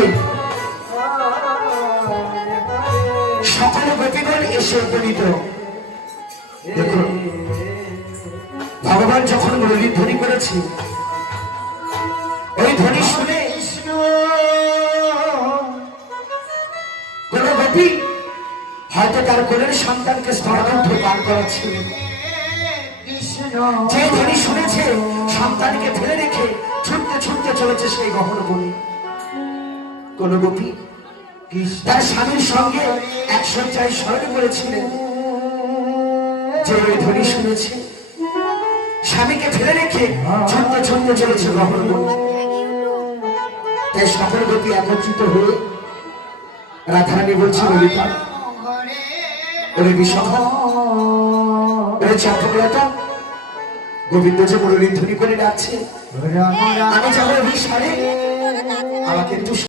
দেখে সকল গোপীগণ এসে উপনীত। দেখুন ভগবান যখন মুরলীর ধ্বনি করেছে, ওই ধ্বনি শুনে কোন গোপী হয়তো তার কোলের সন্তানকে স্তনগ্রন্থ পান করাচ্ছিল, যে ধ্বনি শুনেছে সন্তানকে ফেলে রেখে ছুটতে ছুটতে চলেছে সেই গহন বনে। কোন গোপী তার স্বামীর সঙ্গে এক শয্যায় শয়ন করেছিলেন, যে ওই ধ্বনি শুনেছে স্বামীকে ফেলে রেখে ছুটতে ছুটতে চলেছে গহন বনে। তাই সকল গোপী একত্রিত হয়ে রাধারানী বলছে, ললিতা, ওরে বিশাখা, ওরে চম্পকলতা, গোবিন্দ যে মুরলীর ধ্বনি করে ডাকছে, আমি যাবো অভিসারে, আমাকে একটু